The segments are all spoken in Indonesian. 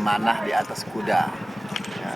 memanah di atas kuda. Ya.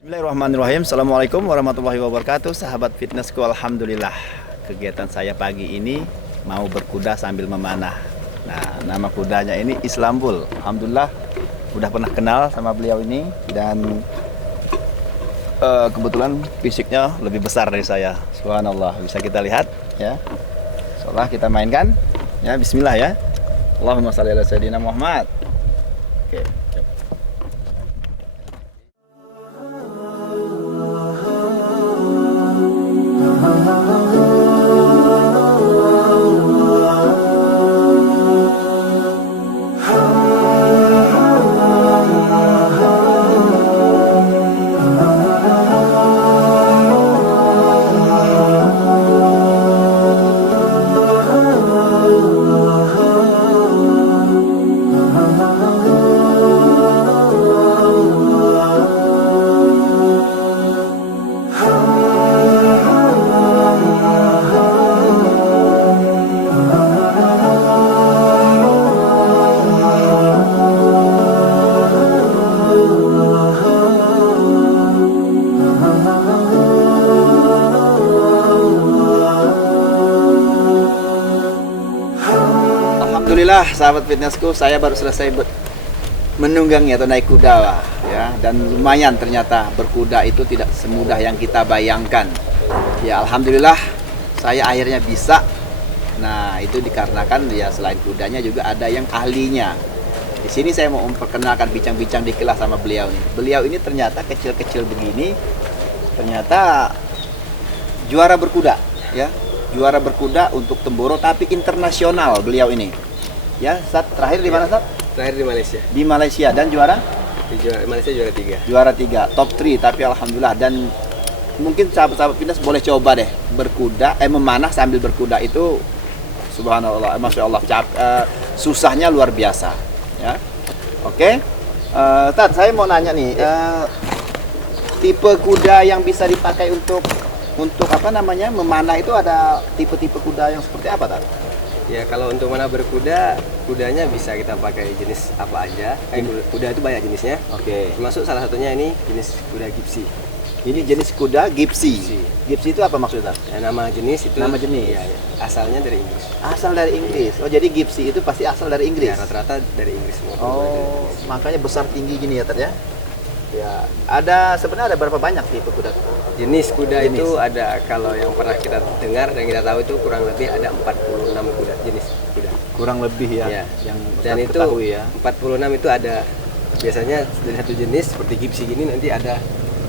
Bismillahirrahmanirrahim. Assalamualaikum warahmatullahi wabarakatuh. Sahabat fitnessku, alhamdulillah kegiatan saya pagi ini mau berkuda sambil memanah. Nah, nama kudanya ini Islambul. Alhamdulillah udah pernah kenal sama beliau ini dan kebetulan fisiknya lebih besar dari saya. Subhanallah, bisa kita lihat ya. Seolah kita mainkan ya. Bismillah ya. Allahumma shalli ala sayyidina Muhammad. Oke. Alhamdulillah sahabat fitnessku, saya baru selesai menunggangi atau naik kuda lah, ya, dan lumayan ternyata berkuda itu tidak semudah yang kita bayangkan. Ya alhamdulillah saya akhirnya bisa. Nah itu dikarenakan ya selain kudanya juga ada yang ahlinya. Di sini saya mau memperkenalkan bincang-bincang di kelas sama beliau nih. Beliau ini ternyata kecil-kecil begini, ternyata juara berkuda, ya, juara berkuda untuk Temboro tapi internasional beliau ini. Ya, terakhir di mana, Sat? Terakhir di Malaysia. Di Malaysia dan juara? Di Malaysia juara 3. Juara 3, top 3, tapi alhamdulillah. Dan mungkin sahabat-sahabat fitness boleh coba deh berkuda, memanah sambil berkuda itu subhanallah, masya Allah, susahnya luar biasa. Ya, oke. Tat, saya mau nanya nih, tipe kuda yang bisa dipakai untuk apa namanya memanah itu ada tipe-tipe kuda yang seperti apa, Tat? Ya kalau untuk mana berkuda, kudanya bisa kita pakai jenis apa aja. Kuda itu banyak jenisnya. Oke. Termasuk salah satunya ini jenis kuda gipsy. Ini jenis kuda Gypsy. Gypsy. Gypsy itu apa maksudnya? Ya, nama jenis itu. Nama jenis. Ya, asalnya dari Inggris. Asal dari Inggris. Oh, jadi Gypsy itu pasti asal dari Inggris. Ya, rata-rata dari Inggris semua. Oh, makanya besar tinggi gini ya Tat ya. Ya, sebenarnya ada berapa banyak tipe kuda? Jenis kuda Jenis. itu ada, kalau yang pernah kita dengar dan kita tahu itu kurang lebih ada 46 kuda jenis kuda. Kurang lebih ya, Ya. yang Dan Ustadz itu ketahui ya. 46 itu ada biasanya dari satu jenis seperti Gypsy gini nanti ada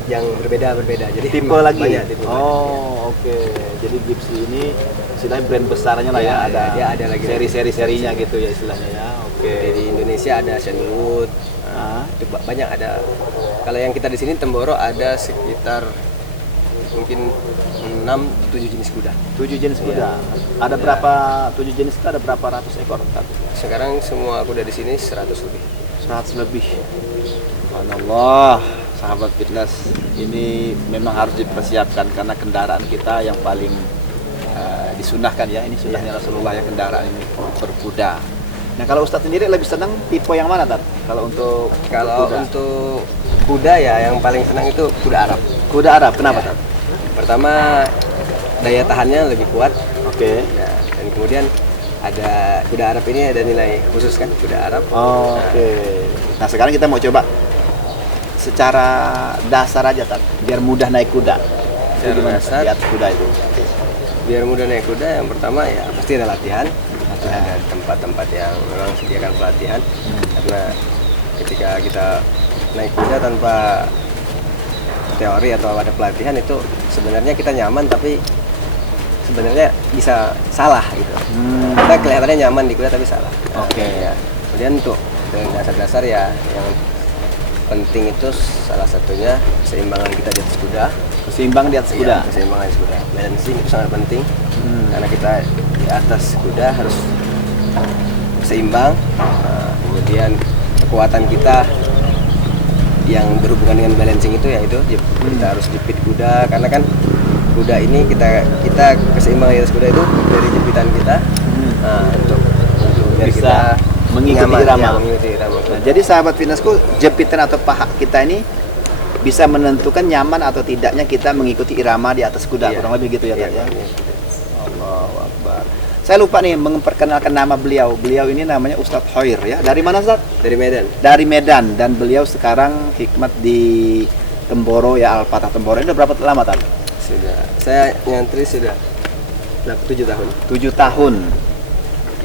yang berbeda-berbeda. Jadi Tipe memang lagi. banyak tipe lagi. Oh, oke. Jadi Gypsy ini istilahnya brand besarnya lah ya, Ya, dia ada lagi. seri-serinya gitu ya istilahnya ya. Oke. Di Indonesia ada Sandalwood. Ah, Itu banyak ada. Kalau yang kita di sini Temboro ada sekitar mungkin 6-7 jenis kuda. 7 jenis kuda. Ada Ya. berapa 7 jenis itu ada berapa ratus ekor? Tat? Sekarang semua kuda di sini 100 lebih. 100 lebih. Subhanallah, sahabat fitness, ini memang harus dipersiapkan karena kendaraan kita yang paling disunahkan ya. Ini sunahnya Rasulullah ya, kendaraan ini berkuda. Nah, kalau Ustadz sendiri lebih senang tipe yang mana, Tat? Kalau untuk Kalau kuda? untuk kuda ya yang paling senang itu kuda Arab. Kuda Arab, kenapa, Ya. Tat? Pertama daya tahannya lebih kuat. Oke. Ya, dan kemudian ada kuda Arab ini ada nilai khusus kan, kuda Arab. Oh, oke. Nah, sekarang kita mau coba secara dasar aja, Tat, biar mudah naik kuda. Itu Secara gimana, dasar. Tat, di atas kuda itu? Biar mudah naik kuda yang pertama ya pasti ada latihan. Latihan. Ada tempat-tempat yang memang sediakan pelatihan. Karena ketika kita naik kuda tanpa teori atau ada pelatihan itu sebenarnya kita nyaman tapi sebenarnya bisa salah gitu. Kita kelihatannya nyaman di kuda tapi salah. Oke. Ya. Kemudian untuk dasar-dasar ya yang penting itu salah satunya keseimbangan kita di atas kuda. Keseimbang di atas kuda. Iya, keseimbangan di atas kuda. Balancing itu sangat penting karena kita di atas kuda harus seimbang. Nah, kemudian kekuatan kita yang berhubungan dengan balancing itu ya itu kita harus jepit kuda karena kan kuda ini kita keseimbangan di atas kuda itu dari jepitan kita. Nah, untuk biar Bisa kita mengikuti nyaman, irama. ya, mengikuti irama. Nah, jadi sahabat fitnessku, jepitan atau paha kita ini bisa menentukan nyaman atau tidaknya kita mengikuti irama di atas kuda. Iya. Kurang lebih gitu ya, Iya, Tat, ya. iya. Allahu Akbar. Saya lupa nih memperkenalkan nama beliau. Beliau ini namanya Ustadz Hoir ya. Dari mana, Ustadz? Dari Medan. Dari Medan, dan beliau sekarang hikmat di Temboro ya, Al-Fatah Temboro. Ini udah berapa lama, Tat? Sudah. Saya nyantri sudah 7 tahun. 7 tahun.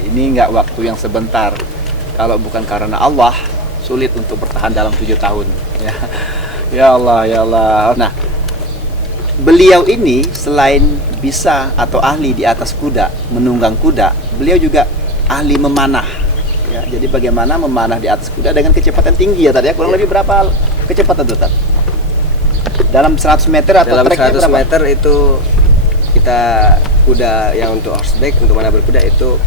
Ini nggak waktu yang sebentar. Kalau bukan karena Allah, sulit untuk bertahan dalam 7 tahun. Ya, ya Allah, ya Allah. Nah, beliau ini selain bisa atau ahli di atas kuda, menunggang kuda, beliau juga ahli memanah. Ya, jadi bagaimana memanah di atas kuda dengan kecepatan tinggi ya, tadi ya. Kurang lebih berapa kecepatan tuh, Tat? Dalam 100 meter atau Dalam treknya 100 berapa? meter itu kita kuda yang untuk horseback, untuk mana berkuda itu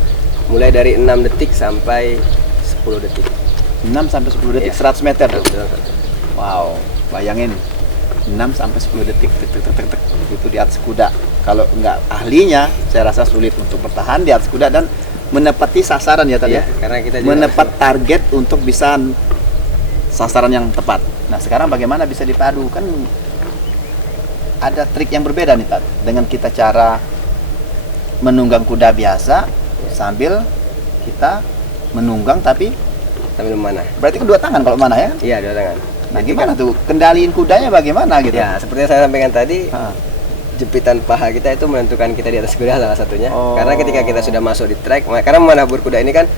mulai dari 6 detik sampai 10 detik. 6 sampai 10 detik, Iya. 100 meter tuh. Dalam satu. Wow, bayangin 6 sampai 10 detik tek, tek, tek, tek, tek, itu di atas kuda. Kalau nggak ahlinya, saya rasa sulit untuk bertahan di atas kuda dan menepati sasaran ya tadi. Iya, karena kita juga Menepat target untuk bisa sasaran yang tepat. Nah, sekarang bagaimana bisa dipadu? Kan ada trik yang berbeda nih, Tat, dengan kita cara menunggang kuda biasa sambil kita menunggang tapi sambil mana? berarti kedua tangan kalau mana ya? Iya, dua tangan. Nah, gimana tuh kendaliin kudanya bagaimana gitu? Ya, seperti yang saya sampaikan tadi, Ha. jepitan paha kita itu menentukan kita di atas kuda salah satunya. Oh. Karena ketika kita sudah masuk di trek, karena memanah berkuda ini kan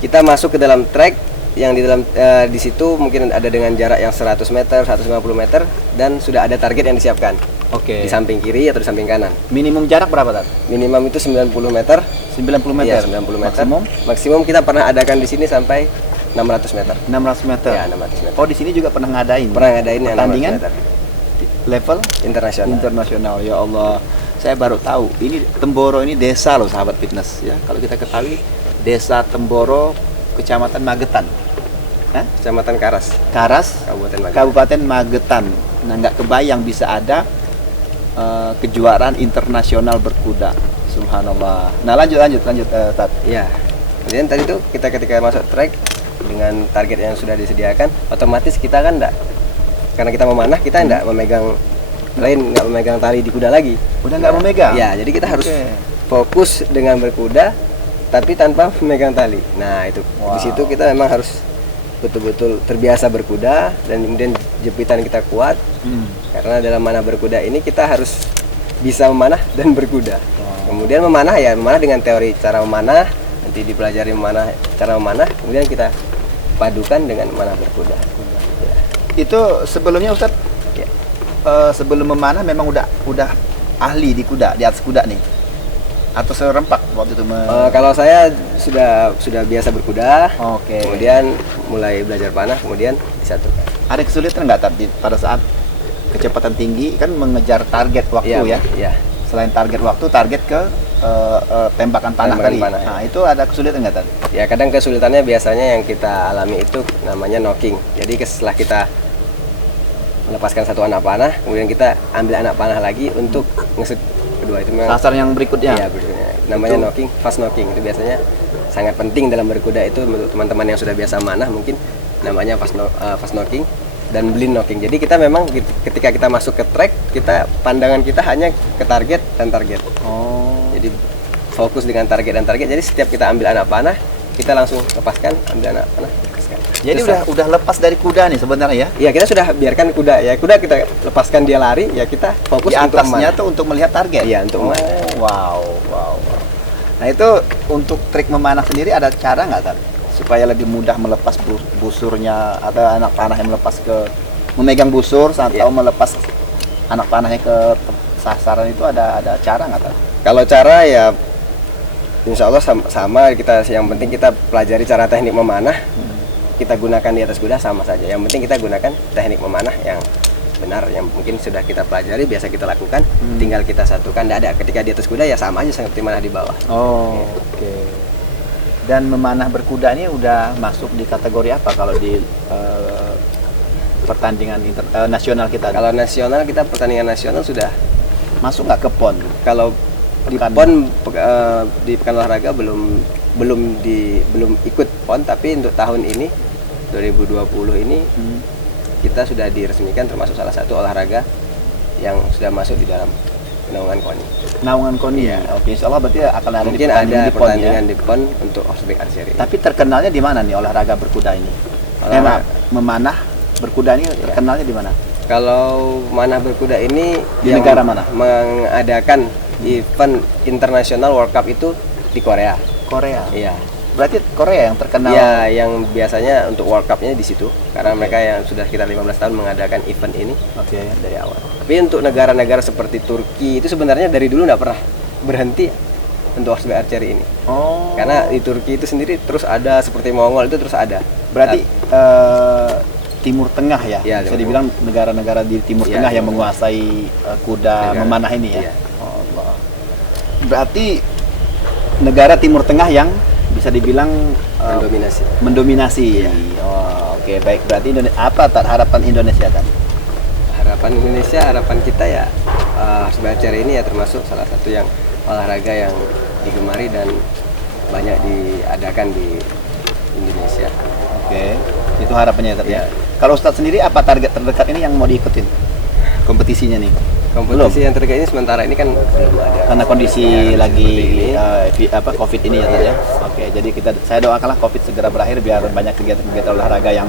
kita masuk ke dalam trek yang di dalam di situ mungkin ada dengan jarak yang 100 meter, 150 meter dan sudah ada target yang disiapkan Oke. di samping kiri atau di samping kanan. Minimum jarak berapa, Tat? Minimum itu 90 meter. 90 meter. Iya, 90 meter. Maksimum Maksimum kita pernah adakan di sini sampai 600 meter. 600 meter. Ya, 600 meter. Oh, di sini juga pernah ngadain. Pernah ngadain yang 600 pertandingan meter. level Internasional. internasional. Ya Allah. Saya baru tahu. Ini Temboro ini desa loh, sahabat fitness ya. Kalau kita ketahui Desa Temboro, Kecamatan Magetan. Hah? Kecamatan Karas, Karas, Kabupaten Magetan. Kabupaten Magetan. Nah, nggak kebayang bisa ada kejuaraan internasional berkuda. Subhanallah. Nah, lanjut Tat. Iya. Kemudian tadi tuh kita ketika masuk trek dengan target yang sudah disediakan, otomatis kita kan enggak, karena kita memanah kita enggak memegang lain, nggak memegang tali di kuda lagi. Udah nggak memegang? Ya, jadi kita harus Oke. fokus dengan berkuda tapi tanpa memegang tali. Nah, itu Wow. di situ kita memang harus betul-betul terbiasa berkuda, dan kemudian jepitan kita kuat, karena dalam manah berkuda ini kita harus bisa memanah dan berkuda. Kemudian memanah dengan teori cara memanah, nanti dipelajari cara memanah, kemudian kita padukan dengan manah berkuda. Ya. Itu sebelumnya Ustadz, Ya. sebelum memanah memang udah ahli di kuda, di atas kuda nih, atau serempak waktu itu Kalau saya sudah biasa berkuda, Oke. kemudian mulai belajar panah, kemudian disatukan. Ada kesulitan nggak tadi pada saat kecepatan tinggi kan mengejar target waktu ya? Ya. Selain target waktu, target ke tembakan panah Tembakan tadi. panah, ya. Nah itu ada kesulitan nggak tadi? Ya, kadang kesulitannya biasanya yang kita alami itu namanya knocking. Jadi setelah kita melepaskan satu anak panah, kemudian kita ambil anak panah lagi untuk ngesut kedua, itu memang Sasar yang berikutnya. iya, berikutnya. Namanya Itu- knocking, fast knocking. Itu biasanya sangat penting dalam berkuda, itu untuk teman-teman yang sudah biasa manah mungkin namanya fast knocking dan blind knocking. Jadi kita memang ketika kita masuk ke track, pandangan kita hanya ke target dan target. Oh. Jadi fokus dengan target dan target. Jadi setiap kita ambil anak panah, kita langsung lepaskan, ambil anak panah, lepaskan. Jadi Terus, udah lepas dari kuda nih sebenarnya ya? ya, kita sudah biarkan kuda kita lepaskan dia lari, ya kita fokus Di untuk atasnya memanah. tuh untuk melihat target. Iya, untuk Oh, memanah. wow. Nah itu untuk trik memanah sendiri ada cara nggak Tan? Supaya lebih mudah melepas busurnya, atau anak panah yang memegang busur atau Iya. melepas anak panahnya ke sasaran, itu ada cara nggak Tan? Kalau cara ya insya Allah sama kita, yang penting kita pelajari cara teknik memanah, kita gunakan di atas kuda sama saja. Yang penting kita gunakan teknik memanah yang benar, yang mungkin sudah kita pelajari, biasa kita lakukan, tinggal kita satukan. Tidak ada, ketika di atas kuda ya sama aja seperti mana di bawah. Oh, oke. Dan memanah berkuda ini udah masuk di kategori apa kalau di pertandingan nasional kita? Kalau nasional, kita pertandingan nasional sudah. Masuk nggak ke PON? Kalau di Pekan. PON, di pekan olahraga belum ikut PON, tapi untuk tahun ini 2020 ini kita sudah diresmikan termasuk salah satu olahraga yang sudah masuk di dalam naungan KONI. Naungan KONI. Iya. Oke, insya Allah berarti akan ada Mungkin di ada PON ya. pertandingan di PON untuk horseback archery. Tapi terkenalnya di mana nih olahraga berkuda ini? Olahraga. Memanah berkuda ini terkenalnya di mana? Kalau manah berkuda ini Di yang negara mana? mengadakan event internasional World Cup itu di Korea. Korea. Iya. Berarti Korea yang terkenal. Ya, yang biasanya untuk World Cup-nya di situ, karena mereka yang sudah sekitar 15 tahun mengadakan event ini Oke. dari awal. Tapi untuk negara-negara seperti Turki itu sebenarnya dari dulu nggak pernah berhenti untuk horseback archery ini. Oh. Karena di Turki itu sendiri terus ada, seperti Mongol itu terus ada. Berarti Timur Tengah ya? Ya, Bisa Timur dibilang negara-negara di Timur Ya, Tengah yang Timur menguasai kuda Negara. memanah ini ya? Iya. Oh, Allah. Berarti negara Timur Tengah yang bisa dibilang Mendominasi. mendominasi. Oh, oke, baik. Berarti apa harapan Indonesia tadi? Harapan Indonesia, harapan kita ya horseback archery ini ya termasuk salah satu yang olahraga yang digemari dan banyak diadakan di Indonesia. Oke, itu harapannya tadi ya. Ya. Kalau Ustadz sendiri apa target terdekat ini yang mau diikutin kompetisinya nih? Kompetisi yang terkait ini sementara ini kan belum ada. Karena kondisi Ya, lagi seperti ini. COVID ini ya, Tad, ya. Oke, jadi saya doakanlah COVID segera berakhir biar banyak kegiatan-kegiatan olahraga yang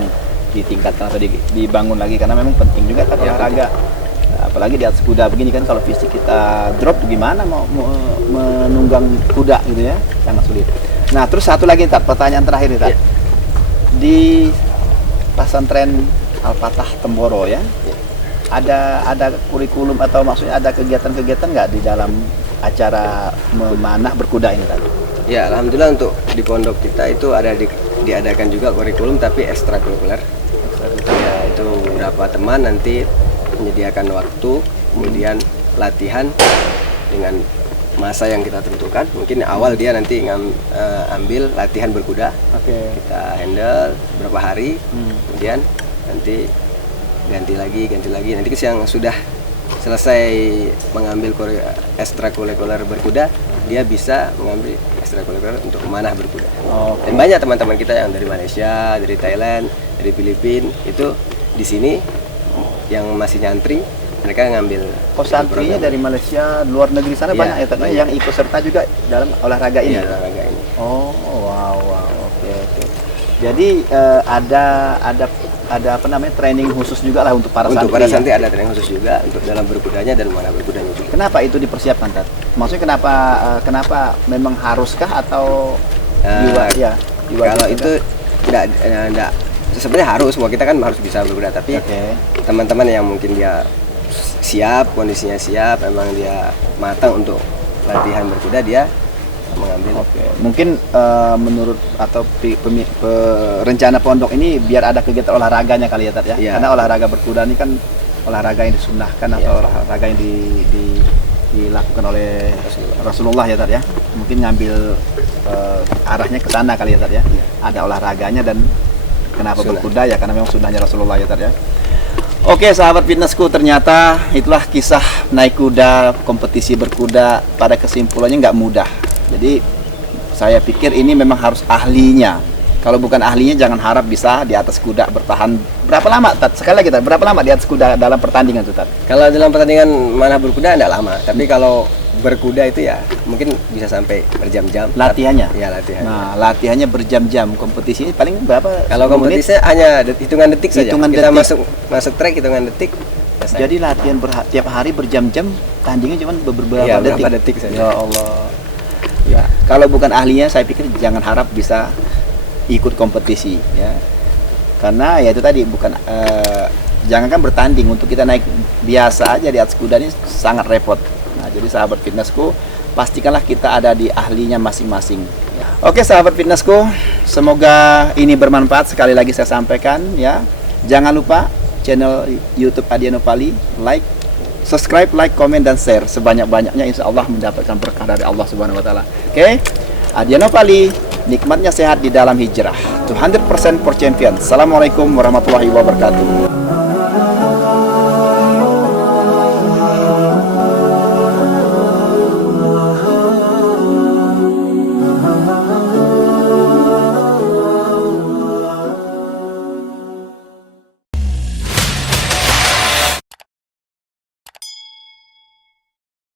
ditingkatkan atau dibangun lagi, karena memang penting juga kan Ya, olahraga. Apalagi di atas kuda begini kan, kalau fisik kita drop gimana mau menunggang kuda gitu ya, sangat sulit. Nah, terus satu lagi Tad, pertanyaan terakhir nih Tad. Ya. Di pesantren Al-Fatah Temboro ya, Ya. ada kurikulum atau maksudnya ada kegiatan-kegiatan nggak di dalam acara memanah berkuda ini tadi? Ya, alhamdulillah untuk di pondok kita itu diadakan juga kurikulum tapi ekstrakurikuler. Ya, itu beberapa teman nanti menyediakan waktu, kemudian latihan dengan masa yang kita tentukan. Mungkin awal dia nanti ambil latihan berkuda, Oke. kita handle berapa hari, kemudian nanti ganti lagi. Nanti yang sudah selesai mengambil ekstrakurikuler berkuda, dia bisa mengambil ekstrakurikuler untuk memanah berkuda. Oke. Dan banyak teman-teman kita yang dari Malaysia, dari Thailand, dari Filipina itu di sini yang masih nyantri mereka ngambil Oh, santrinya program. dari Malaysia, luar negeri sana Iya, banyak ya Tad, banyak. yang ikut serta juga dalam olahraga ini. Iya, olahraga ini. Oh, wow, oke. Jadi ada apa namanya training khusus juga lah untuk para Untuk santri. para ya? santri ada training khusus juga untuk dalam berkudanya dan mana berkudanya juga. Kenapa itu dipersiapkan Tad? Maksudnya kenapa memang haruskah atau Eh, diwajibkan? Kalau itu tidak sebenarnya harus, semua kita kan harus bisa berkuda, tapi Oke. teman-teman yang mungkin dia siap, kondisinya siap, emang dia matang untuk latihan berkuda, dia mengambil. Oke, mungkin menurut atau rencana pondok ini biar ada kegiatan olahraganya kali ya Tad ya. Iya. Karena olahraga berkuda ini kan olahraga yang disunahkan atau Iya. olahraga yang dilakukan oleh Rasulullah ya Tad ya. Mungkin ngambil arahnya ke sana kali ya Tad ya. Ada olahraganya dan kenapa Sunnah. berkuda ya karena memang sunnahnya Rasulullah ya Tad ya. Oke sahabat fitnessku, ternyata itulah kisah naik kuda, kompetisi berkuda. Pada kesimpulannya nggak mudah. Jadi saya pikir ini memang harus ahlinya. Kalau bukan ahlinya jangan harap bisa di atas kuda bertahan. Berapa lama Tad? Sekali lagi Tad, berapa lama di atas kuda dalam pertandingan tuh Tad? Kalau dalam pertandingan mana berkuda tidak lama, tapi kalau berkuda itu ya mungkin bisa sampai berjam-jam. Latihannya? Ya, latihan. Nah, latihannya berjam-jam. Kompetisi ini paling berapa? Kalau 10 menit? kompetisinya hanya hitungan detik saja. Hitungan Kita detik. masuk track hitungan detik. Selesai. Jadi latihan tiap hari berjam-jam, tandingnya cuma beberapa Iya, detik. berapa detik saja. Ya Allah. Ya, kalau bukan ahlinya saya pikir jangan harap bisa ikut kompetisi ya. Karena ya itu tadi bukan jangankan bertanding, untuk kita naik biasa aja di atas kuda ini sangat repot. Nah, jadi sahabat fitnessku, pastikanlah kita ada di ahlinya masing-masing. Ya. Oke sahabat fitnessku, semoga ini bermanfaat. Sekali lagi saya sampaikan ya, jangan lupa channel YouTube Adiano Pali, like, subscribe, like, komen, dan share sebanyak-banyaknya. Insya Allah mendapatkan berkah dari Allah Subhanahu Wa Taala. Oke, Adiano Pali, nikmatnya sehat di dalam hijrah. 200% for champion. Assalamualaikum warahmatullahi wabarakatuh.